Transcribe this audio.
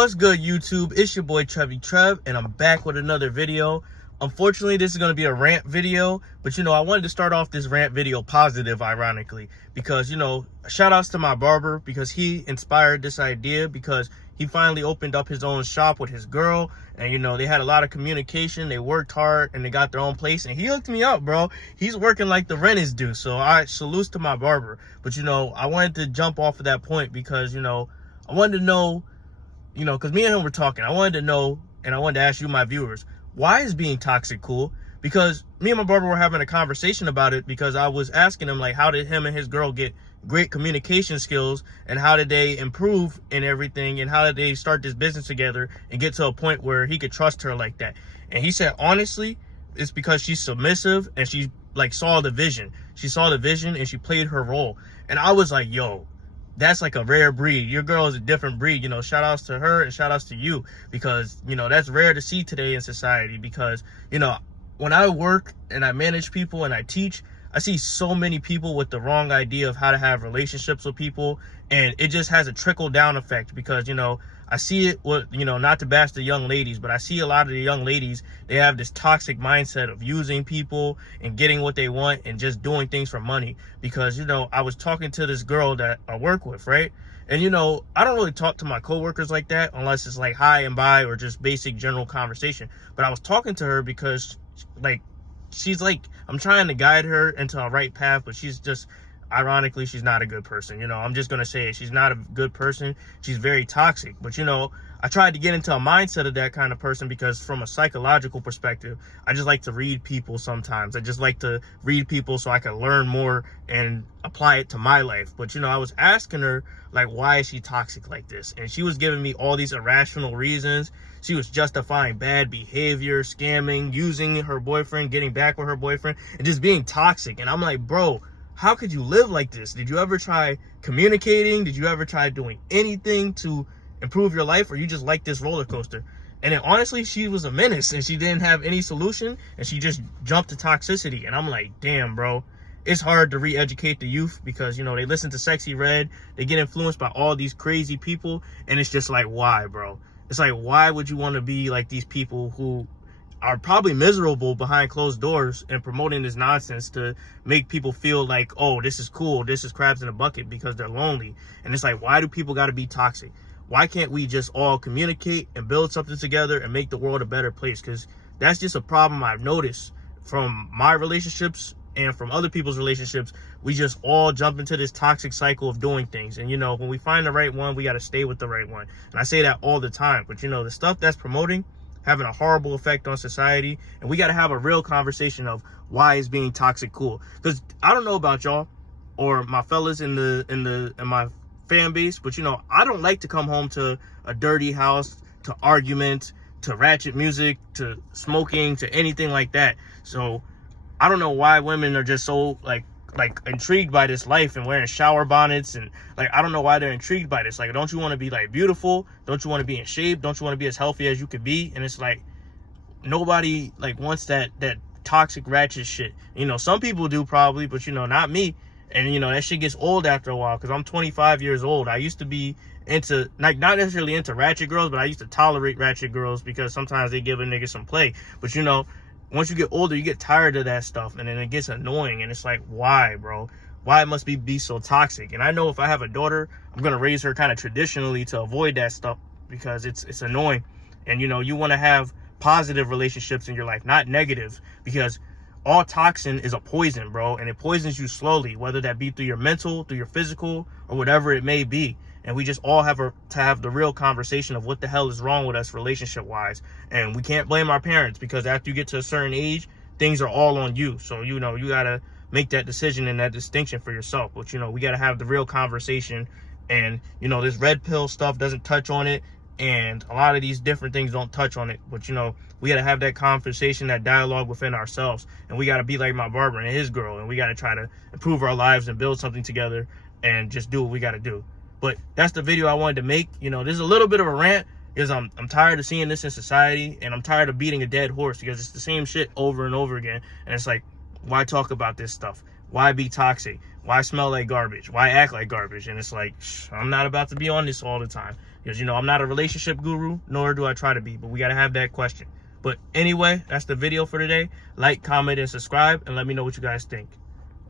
What's good, YouTube? It's your boy Trev, and I'm back with another video. Unfortunately, this is going to be a rant video, but I wanted to start off this rant video positive, ironically, because shout outs to my barber, because he inspired this idea, because he finally opened up his own shop with his girl, and they had a lot of communication, they worked hard, and they got their own place, and he hooked me up, bro. He's working like the rent is due, so I salute to my barber. But I wanted to jump off of that point because I wanted to know, because me and him were talking. I wanted to know, and I wanted to ask you, my viewers, why is being toxic cool? Because me and my barber were having a conversation about it, because I was asking him, like, how did him and his girl get great communication skills, and how did they improve in everything, and how did they start this business together and get to a point where he could trust her like that? And he said, honestly, it's because she's submissive, and she saw the vision. She saw the vision, and she played her role. And I was like, yo, that's like a rare breed. Your girl is a different breed. Shout outs to her and shout outs to you, because that's rare to see today in society. Because when I work and I manage people and I teach, I see so many people with the wrong idea of how to have relationships with people, and it just has a trickle down effect. Because I see it with, not to bash the young ladies, but I see a lot of the young ladies, they have this toxic mindset of using people and getting what they want and just doing things for money. Because I was talking to this girl that I work with, right? And I don't really talk to my coworkers like that unless it's like hi and bye or just basic general conversation. But I was talking to her because she's like, I'm trying to guide her into a right path, but she's just, ironically, she's not a good person. I'm just going to say it. She's not a good person. She's very toxic. But, I tried to get into a mindset of that kind of person because from a psychological perspective, I just like to read people sometimes. I just like to read people so I can learn more and apply it to my life. But, I was asking her, why is she toxic like this? And she was giving me all these irrational reasons. She was justifying bad behavior, scamming, using her boyfriend, getting back with her boyfriend, and just being toxic. And I'm like, bro, how could you live like this? Did you ever try communicating? Did you ever try doing anything to improve your life? Or you just like this roller coaster? And then honestly, she was a menace and she didn't have any solution, and she just jumped to toxicity. And I'm like, damn, bro, it's hard to re-educate the youth because, they listen to Sexy Red. They get influenced by all these crazy people. And it's just like, why, bro? It's like, why would you want to be like these people who are probably miserable behind closed doors and promoting this nonsense to make people feel like, oh, this is cool, this is crabs in a bucket, because they're lonely? And it's like, why do people got to be toxic? Why can't we just all communicate and build something together and make the world a better place? Because that's just a problem I've noticed from my relationships and from other people's relationships. We just all jump into this toxic cycle of doing things. And when we find the right one, we got to stay with the right one. And I say that all the time. But the stuff that's promoting having a horrible effect on society, and we got to have a real conversation of why is being toxic cool. Because I don't know about y'all or my fellas in my fan base, but I don't like to come home to a dirty house, to arguments, to ratchet music, to smoking, to anything like that. So I don't know why women are just so like intrigued by this life and wearing shower bonnets, and I don't know why they're intrigued by this. Don't you want to be beautiful? Don't you want to be in shape? Don't you want to be as healthy as you could be? And it's nobody wants that toxic ratchet shit. Some people do probably, but not me. And that shit gets old after a while, because I'm 25 years old. I used to be into not necessarily into ratchet girls, but I used to tolerate ratchet girls because sometimes they give a nigga some play. But once you get older, you get tired of that stuff, and then it gets annoying. And it's like, why, bro? Why it must be so toxic? And I know if I have a daughter, I'm gonna raise her kind of traditionally to avoid that stuff, because it's annoying. And you want to have positive relationships in your life, not negative, because all toxin is a poison, bro, and it poisons you slowly, whether that be through your mental, through your physical, or whatever it may be. And we just all have to have the real conversation of what the hell is wrong with us relationship wise. And we can't blame our parents, because after you get to a certain age, things are all on you. So you gotta make that decision and that distinction for yourself. But we gotta have the real conversation. And this red pill stuff doesn't touch on it, and a lot of these different things don't touch on it. But we gotta have that conversation, that dialogue within ourselves. And we gotta be like my barber and his girl, and we gotta try to improve our lives and build something together and just do what we gotta do. But that's the video I wanted to make. There's a little bit of a rant, because I'm tired of seeing this in society, and I'm tired of beating a dead horse, because it's the same shit over and over again. And it's like, why talk about this stuff? Why be toxic? Why smell like garbage? Why act like garbage? And it's like, I'm not about to be on this all the time. Because, you know, I'm not a relationship guru, nor do I try to be, but we got to have that question. But anyway, that's the video for today. Like, comment, and subscribe, and let me know what you guys think.